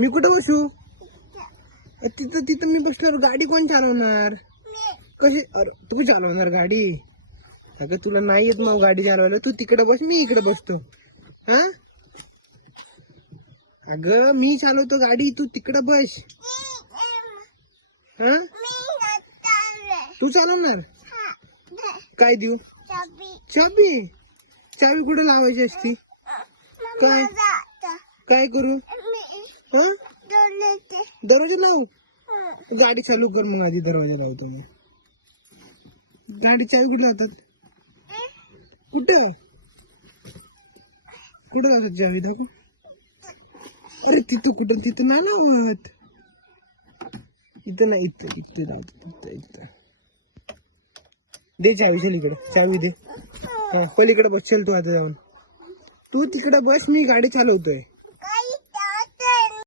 मी कुठं बसू? तिथं तिथं मी बसल्यावर गाडी कोण चालवणार? कशी? अरे तू चालवणार गाडी? अगं तुला नाही येत मग गाडी चालवायला. तू तिकडे बस, मी इकडे बसतो. हा अगं मी चालवतो गाडी, तू तिकडे बस. हा तू चालवणार? काय देऊ? चाबी? चाबी कुठे लावायची असती? काय काय करू? हा दरवाजा लावू? गाडी चालू कर मग आधी दरवाजा लावतो मी. गाडी चावी कुठे लावतात? कुठं कुठं लावतात चावी? दाखव. अरे तिथं कुठं? तिथं नाही लावत. इथं नाही, इथं इथं लावतात. इथं दे चावी. चल इकडे चावी दे. हा पलीकडे बस. चल तू आता जाऊन. तू तिकडे बस, मी गाडी चालवतोय.